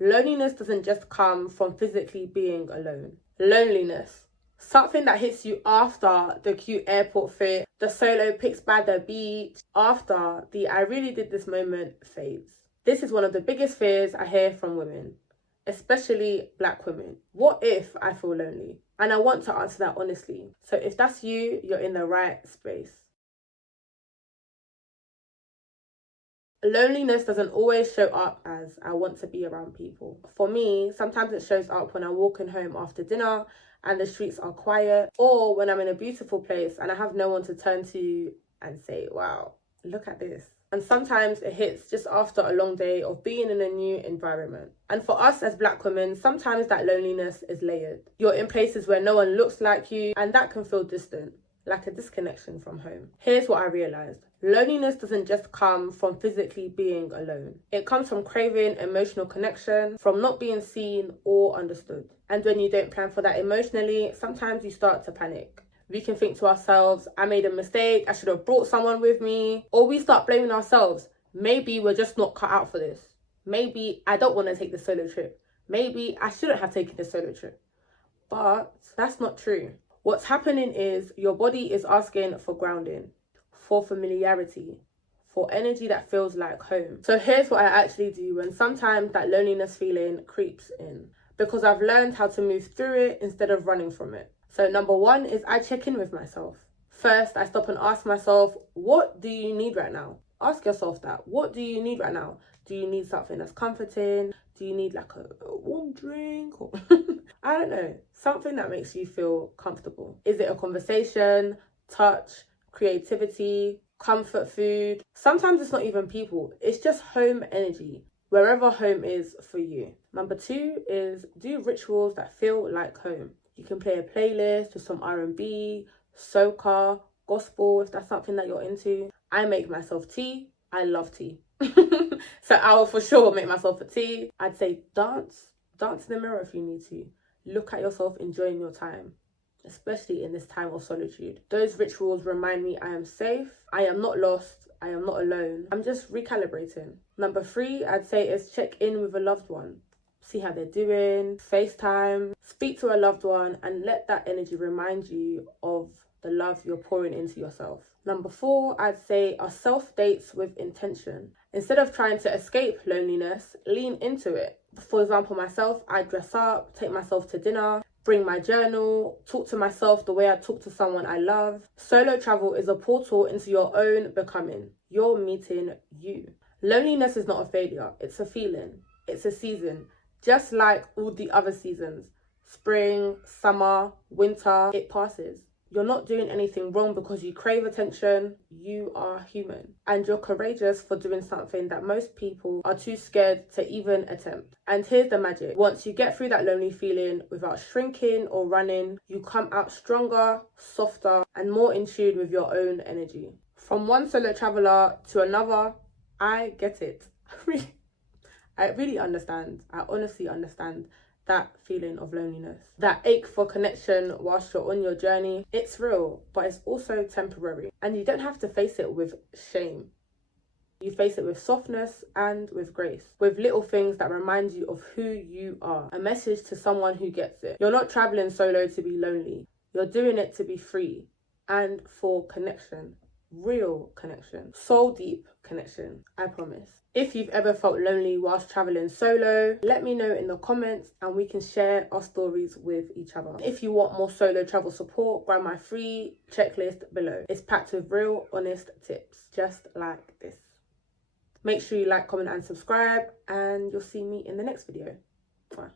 Loneliness doesn't just come from physically being alone. Loneliness, something that hits you after the cute airport fit, the solo pics by the beach, after the I really did this moment fades. This is one of the biggest fears I hear from women, especially Black women. What if I feel lonely? And I want to answer that honestly. So if that's you, you're in the right space. Loneliness doesn't always show up as I want to be around people. For me, sometimes it shows up when I'm walking home after dinner and the streets are quiet, or when I'm in a beautiful place and I have no one to turn to and say, wow, look at this. And sometimes it hits just after a long day of being in a new environment. And for us as Black women, sometimes that loneliness is layered. You're in places where no one looks like you, and that can feel distant, like a disconnection from home. Here's what I realized. Loneliness doesn't just come from physically being alone. It comes from craving emotional connection, from not being seen or understood. And when you don't plan for that emotionally, sometimes you start to panic. We can think to ourselves, I made a mistake, I should have brought someone with me. Or we start blaming ourselves. Maybe we're just not cut out for this. Maybe I don't want to take the solo trip. Maybe I shouldn't have taken the solo trip. But that's not true. What's happening is your body is asking for grounding, for familiarity, for energy that feels like home. So here's what I actually do when sometimes that loneliness feeling creeps in, because I've learned how to move through it instead of running from it. So number one is I check in with myself. First, I stop and ask myself, what do you need right now? Ask yourself that. What do you need right now? Do you need something that's comforting? Do you need like a warm drink? Or I don't know. Something that makes you feel comfortable. Is it a conversation, touch, creativity, comfort food? Sometimes it's not even people. It's just home energy, wherever home is for you. Number two is do rituals that feel like home. You can play a playlist with some R&B, soca, gospel, if that's something that you're into. I make myself tea. I love tea. So I will for sure make myself a tea. I'd say dance in the mirror if you need to. Look at yourself enjoying your time, especially in this time of solitude. Those rituals remind me I am safe, I am not lost, I am not alone. I'm just recalibrating. Number three, I'd say is check in with a loved one. See how they're doing, FaceTime, speak to a loved one and let that energy remind you of the love you're pouring into yourself. Number four, I'd say are self-dates with intention. Instead of trying to escape loneliness, lean into it. For example, myself, I dress up, take myself to dinner, bring my journal, talk to myself the way I talk to someone I love. Solo travel is a portal into your own becoming. You're meeting you. Loneliness is not a failure, it's a feeling, it's a season. Just like all the other seasons, spring, summer, winter, it passes. You're not doing anything wrong because you crave attention. You are human. And you're courageous for doing something that most people are too scared to even attempt. And here's the magic. Once you get through that lonely feeling without shrinking or running, you come out stronger, softer, and more in tune with your own energy. From one solo traveler to another, I get it. I really understand. I honestly understand that feeling of loneliness. That ache for connection whilst you're on your journey. It's real, but it's also temporary. And you don't have to face it with shame. You face it with softness and with grace. With little things that remind you of who you are. A message to someone who gets it. You're not traveling solo to be lonely. You're doing it to be free and for connection. Real connection. Soul deep connection, I promise. If you've ever felt lonely whilst traveling solo, let me know in the comments and we can share our stories with each other. If you want more solo travel support, grab my free checklist below. It's packed with real, honest tips, just like this. Make sure you like, comment and subscribe, and you'll see me in the next video. Bye.